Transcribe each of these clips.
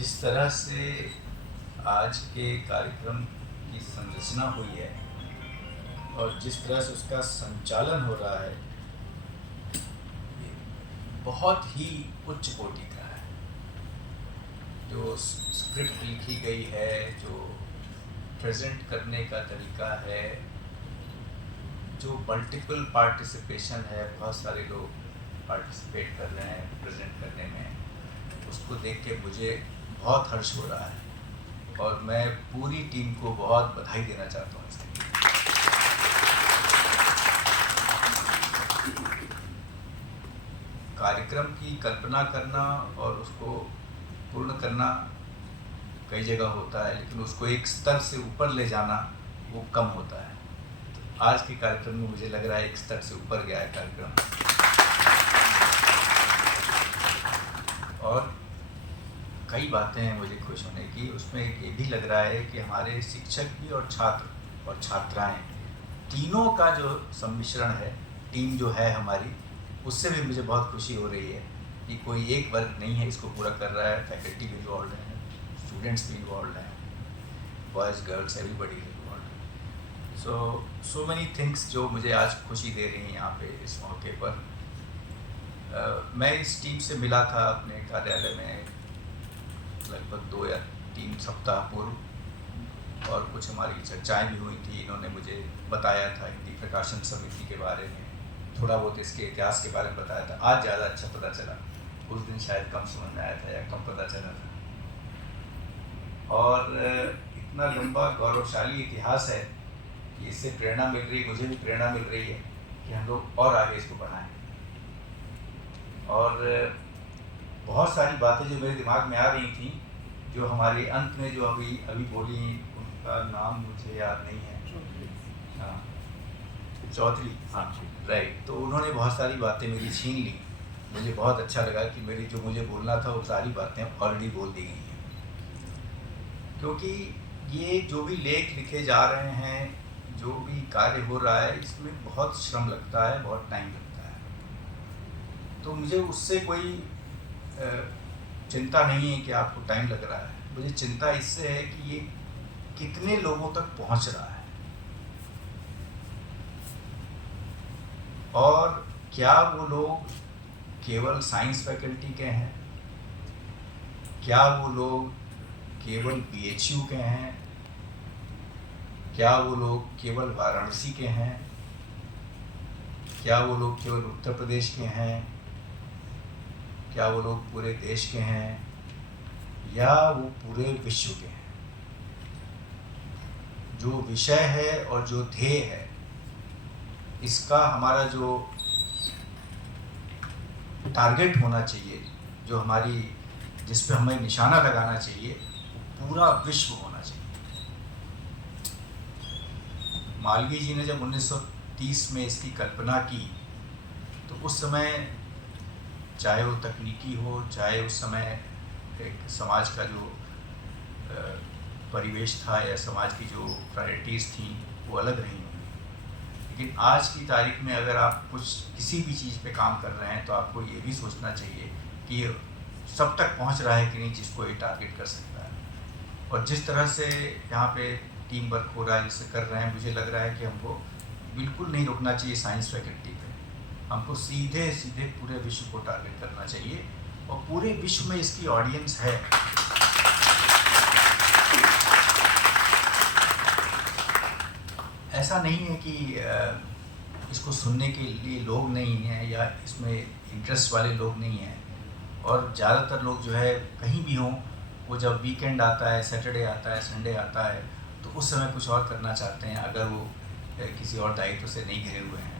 जिस तरह से आज के कार्यक्रम की संरचना हुई है और जिस तरह से उसका संचालन हो रहा है, ये बहुत ही उच्च कोटि का है। जो स्क्रिप्ट लिखी गई है, जो प्रेजेंट करने का तरीका है, जो मल्टीपल पार्टिसिपेशन है, बहुत सारे लोग पार्टिसिपेट कर रहे हैं प्रेजेंट करने में, उसको देख के मुझे बहुत हर्ष हो रहा है और मैं पूरी टीम को बहुत बधाई देना चाहता हूँ इसके लिए। कार्यक्रम की कल्पना करना और उसको पूर्ण करना कई जगह होता है, लेकिन उसको एक स्तर से ऊपर ले जाना वो कम होता है। तो आज के कार्यक्रम में मुझे लग रहा है एक स्तर से ऊपर गया है कार्यक्रम। और कई बातें हैं मुझे खुश होने की। उसमें ये भी लग रहा है कि हमारे शिक्षक भी और छात्र और छात्राएं तीनों का जो सम्मिश्रण है, टीम जो है हमारी, उससे भी मुझे बहुत खुशी हो रही है कि कोई एक वर्ग नहीं है इसको पूरा कर रहा है। फैकल्टी भी इन्वॉल्व हैं, स्टूडेंट्स भी इन्वॉल्व हैं, boys girls everybody involve. So many things जो मुझे आज खुशी दे रही हैं यहाँ पे इस मौके पर। मैं इस टीम से मिला था अपने कार्यालय में लगभग 2 या 3 सप्ताह पूर्व और कुछ हमारी चर्चाएं भी हुई थी। इन्होंने मुझे बताया था हिंदी प्रकाशन समिति के बारे में, थोड़ा बहुत इसके इतिहास के बारे में बताया था। आज ज़्यादा अच्छा पता चला, उस दिन शायद कम समझ में आया था या कम पता चला था। और इतना लंबा गौरवशाली इतिहास है कि इससे प्रेरणा मिल रही, मुझे भी प्रेरणा मिल रही है कि हम लोग और आगे इसको बढ़ाएं। और बहुत सारी बातें जो मेरे दिमाग में आ रही थी, जो हमारे अंत में जो अभी बोली, उनका नाम मुझे याद नहीं है। हाँ, चौधरी, हाँ राइट। तो उन्होंने बहुत सारी बातें मेरी छीन ली। मुझे बहुत अच्छा लगा कि मेरी जो मुझे बोलना था वो सारी बातें ऑलरेडी बोल दी गई हैं, क्योंकि ये जो भी लेख लिखे जा रहे हैं, जो भी कार्य हो रहा है, इसमें बहुत श्रम लगता है, बहुत टाइम लगता है। तो मुझे उससे कोई चिंता नहीं है कि आपको टाइम लग रहा है। मुझे चिंता इससे है कि ये कितने लोगों तक पहुंच रहा है और क्या वो लोग केवल साइंस फैकल्टी के हैं, क्या वो लोग केवल BHU के हैं, क्या वो लोग केवल वाराणसी के हैं, क्या वो लोग केवल उत्तर प्रदेश के हैं, क्या वो लोग पूरे देश के हैं, या वो पूरे विश्व के हैं। जो विषय है और जो ध्येय है, इसका हमारा जो टारगेट होना चाहिए, जो हमारी जिस पे हमें निशाना लगाना चाहिए, वो पूरा विश्व होना चाहिए। मालवीय जी ने जब 1930 में इसकी कल्पना की, तो उस समय चाहे वो तकनीकी हो, चाहे उस समय एक समाज का जो परिवेश था या समाज की जो प्रायोरिटीज़ थी, वो अलग रही होंगी। लेकिन आज की तारीख में अगर आप किसी भी चीज़ पे काम कर रहे हैं, तो आपको ये भी सोचना चाहिए कि ये सब तक पहुंच रहा है कि नहीं, जिसको ये टारगेट कर सकता है। और जिस तरह से यहाँ पे टीम वर्क हो रहा है, जिससे कर रहे हैं, मुझे लग रहा है कि हमको बिल्कुल नहीं रुकना चाहिए साइंस फैकल्टी पे। हमको सीधे सीधे पूरे विश्व को टारगेट करना चाहिए, और पूरे विश्व में इसकी ऑडियंस है। ऐसा नहीं है कि इसको सुनने के लिए लोग नहीं हैं या इसमें इंटरेस्ट वाले लोग नहीं हैं। और ज़्यादातर लोग जो है कहीं भी हों, वो जब वीकेंड आता है, सैटरडे आता है, संडे आता है, तो उस समय कुछ और करना चाहते हैं, अगर वो किसी और दायित्व से नहीं घिरे हुए हैं।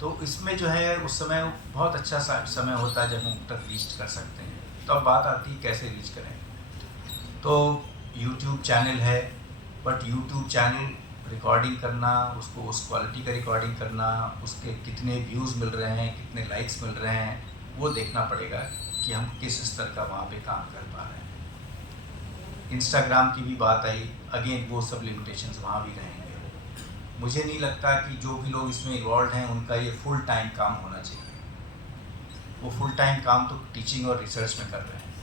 तो इसमें जो है उस समय बहुत अच्छा समय होता है जब हम तक रीच कर सकते हैं। तो अब बात आती है कैसे रीच करें। तो YouTube चैनल है, बट YouTube चैनल रिकॉर्डिंग करना, उसको उस क्वालिटी का रिकॉर्डिंग करना, उसके कितने व्यूज़ मिल रहे हैं, कितने लाइक्स मिल रहे हैं, वो देखना पड़ेगा कि हम किस स्तर का वहाँ पे काम कर पा रहे हैं। इंस्टाग्राम की भी बात आई, अगेन वो सब लिमिटेशंस वहाँ भी रहेंगे। मुझे नहीं लगता कि जो भी लोग इसमें इन्वॉल्व हैं उनका ये फुल टाइम काम होना चाहिए। वो फुल टाइम काम तो टीचिंग और रिसर्च में कर रहे हैं।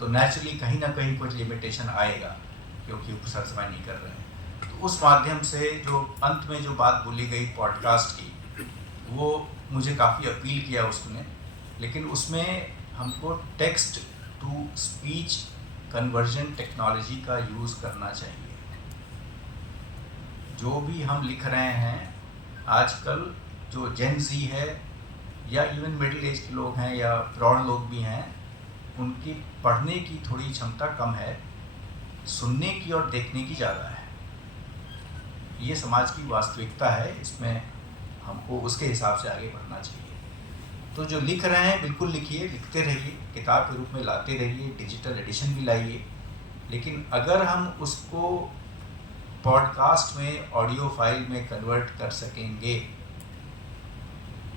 तो नेचुरली कहीं ना कहीं कुछ लिमिटेशन आएगा, क्योंकि वो सर समय नहीं कर रहे हैं। तो उस माध्यम से जो अंत में जो बात बोली गई पॉडकास्ट की, वो मुझे काफ़ी अपील किया उसने, लेकिन उसमें हमको text to speech conversion technology का यूज़ करना चाहिए। जो भी हम लिख रहे हैं आजकल, जो जेन ज़ी है या इवन मिडिल एज के लोग हैं या प्रौढ़ लोग भी हैं, उनकी पढ़ने की थोड़ी क्षमता कम है, सुनने की और देखने की ज़्यादा है। ये समाज की वास्तविकता है, इसमें हमको उसके हिसाब से आगे बढ़ना चाहिए। तो जो लिख रहे हैं बिल्कुल लिखिए, लिखते रहिए, किताब के रूप में लाते रहिए, डिजिटल एडिशन भी लाइए, लेकिन अगर हम उसको पॉडकास्ट में, ऑडियो फाइल में कन्वर्ट कर सकेंगे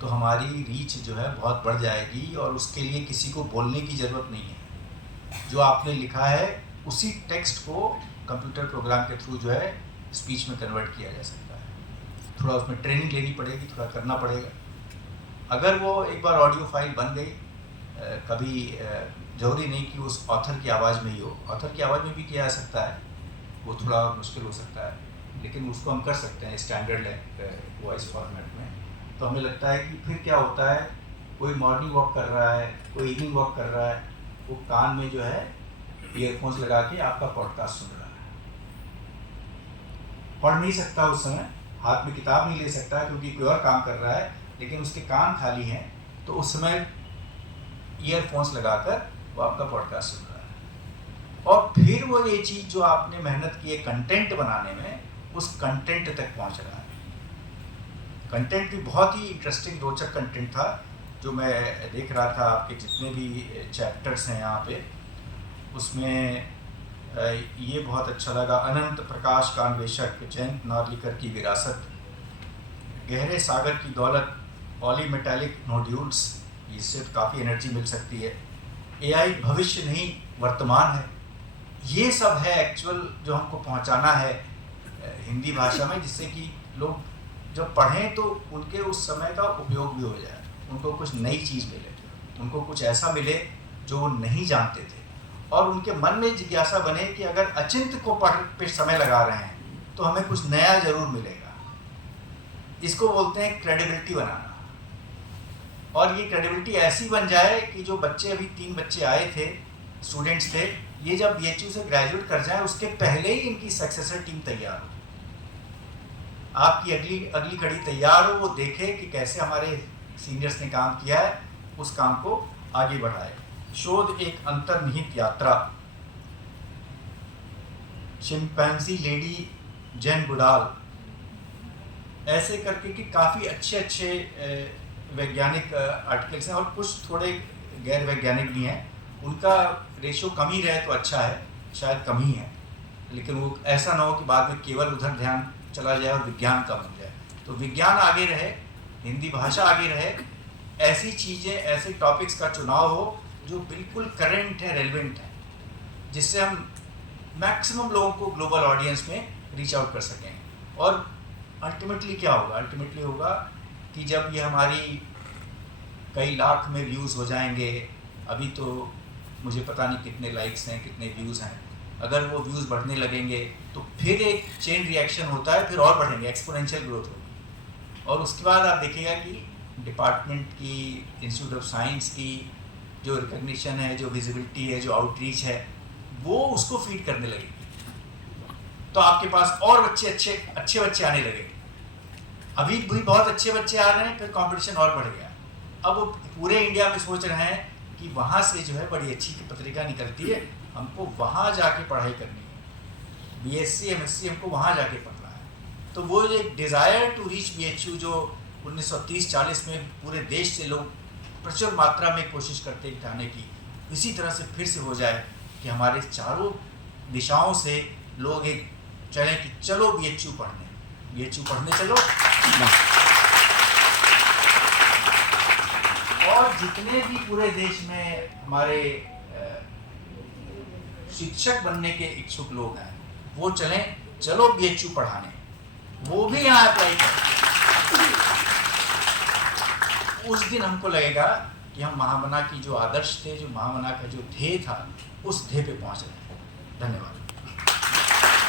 तो हमारी रीच जो है बहुत बढ़ जाएगी, और उसके लिए किसी को बोलने की ज़रूरत नहीं है। जो आपने लिखा है उसी टेक्स्ट को कंप्यूटर प्रोग्राम के थ्रू जो है स्पीच में कन्वर्ट किया जा सकता है। थोड़ा उसमें ट्रेनिंग लेनी पड़ेगी, थोड़ा करना पड़ेगा। अगर वो एक बार ऑडियो फाइल बन गई, कभी ज़रूरी नहीं कि उस ऑथर की आवाज़ में ही हो, ऑथर की आवाज़ में भी किया जा सकता है, वो थोड़ा मुश्किल हो सकता है, लेकिन उसको हम कर सकते हैं स्टैंडर्ड वॉइस फॉर्मेट में। तो हमें लगता है कि फिर क्या होता है, कोई मॉर्निंग वॉक कर रहा है, कोई इवनिंग वॉक कर रहा है, वो कान में जो है ईयरफोन्स लगा के आपका पॉडकास्ट सुन रहा है। पढ़ नहीं सकता उस समय, हाथ में किताब नहीं ले सकता क्योंकि कोई और काम कर रहा है, लेकिन उसके कान खाली हैं, तो उस समय ईयरफोन्स लगाकर वो आपका पॉडकास्ट सुन रहा है। और फिर वो ये चीज़ जो आपने मेहनत की है कंटेंट बनाने में, उस कंटेंट तक पहुंच रहा है। कंटेंट भी बहुत ही इंटरेस्टिंग, रोचक कंटेंट था जो मैं देख रहा था। आपके जितने भी चैप्टर्स हैं यहाँ पे, उसमें ये बहुत अच्छा लगा। अनंत प्रकाश का अन्वेषक, जयंत नार्लिकर की विरासत, गहरे सागर की दौलत, पॉलीमेटालिक नोड्यूल्स, इससे तो काफ़ी एनर्जी मिल सकती है। एआई भविष्य नहीं वर्तमान है। ये सब है एक्चुअल जो हमको पहुंचाना है हिंदी भाषा में, जिससे कि लोग जब पढ़ें तो उनके उस समय का उपयोग भी हो जाए, उनको कुछ नई चीज़ मिले, उनको कुछ ऐसा मिले जो वो नहीं जानते थे, और उनके मन में जिज्ञासा बने कि अगर अचिंत्य को पढ़ पे समय लगा रहे हैं तो हमें कुछ नया ज़रूर मिलेगा। इसको बोलते हैं क्रेडिबिलिटी बनाना। और ये क्रेडिबिलिटी ऐसी बन जाए कि जो बच्चे, अभी 3 बच्चे आए थे, स्टूडेंट्स थे, ये जब BHU से ग्रेजुएट कर जाए उसके पहले ही इनकी सक्सेसर टीम तैयार हो, आपकी अगली कड़ी तैयार हो, वो देखे कि कैसे हमारे सीनियर्स ने काम किया है, उस काम को आगे बढ़ाए। शोध एक अंतर्निहित यात्रा, शिम्पैंजी लेडी जेन गुडाल, ऐसे करके कि काफ़ी अच्छे वैज्ञानिक आर्टिकल्स हैं, और कुछ थोड़े गैर वैज्ञानिक भी हैं। उनका रेशो कम ही रहे तो अच्छा है, शायद कम ही है, लेकिन वो ऐसा ना हो कि बाद में केवल उधर ध्यान चला जाए और विज्ञान कम हो जाए। तो विज्ञान आगे रहे, हिंदी भाषा आगे रहे, ऐसी चीज़ें, ऐसे टॉपिक्स का चुनाव हो जो बिल्कुल करेंट है, रेलिवेंट है, जिससे हम मैक्सिमम लोगों को ग्लोबल ऑडियंस में रीच आउट कर सकें। और अल्टीमेटली क्या होगा? अल्टीमेटली होगा कि जब ये हमारी कई लाख में व्यूज़ हो जाएंगे, अभी तो मुझे पता नहीं कितने लाइक्स हैं, कितने व्यूज़ हैं, अगर वो व्यूज़ बढ़ने लगेंगे तो फिर एक चेन रिएक्शन होता है, फिर और बढ़ेंगे, एक्सपोनेंशियल ग्रोथ होगी। और उसके बाद आप देखिएगा कि डिपार्टमेंट की, इंस्टीट्यूट ऑफ साइंस की जो रिकग्निशन है, जो विजिबिलिटी है, जो आउटरीच है, वो उसको फीड करने लगेगी। तो आपके पास और अच्छे बच्चे आने लगेंगे। अभी भी बहुत अच्छे बच्चे आ रहे हैं, फिर कंपटीशन और बढ़ गया। अब वो पूरे इंडिया में सोच रहे हैं कि वहाँ से जो है बड़ी अच्छी पत्रिका निकलती है, हमको वहाँ जाके पढ़ाई करनी है, BSc MSc हमको वहाँ जाके पढ़ना है। तो वो एक डिज़ायर टू रीच BHU जो 1930-40 में पूरे देश से लोग प्रचुर मात्रा में कोशिश करते हैं जाने की, इसी तरह से फिर से हो जाए कि हमारे चारों दिशाओं से लोग एक चलें कि चलो BHU पढ़ने चलो। और जितने भी पूरे देश में हमारे शिक्षक बनने के इच्छुक लोग हैं, वो चलो BHU पढ़ाने, वो भी यहाँ अप्लाई करें। उस दिन हमको लगेगा कि हम महामना की जो आदर्श थे, जो महामना का जो ध्येय था, उस ध्येय पे पहुँच रहे हैं। धन्यवाद।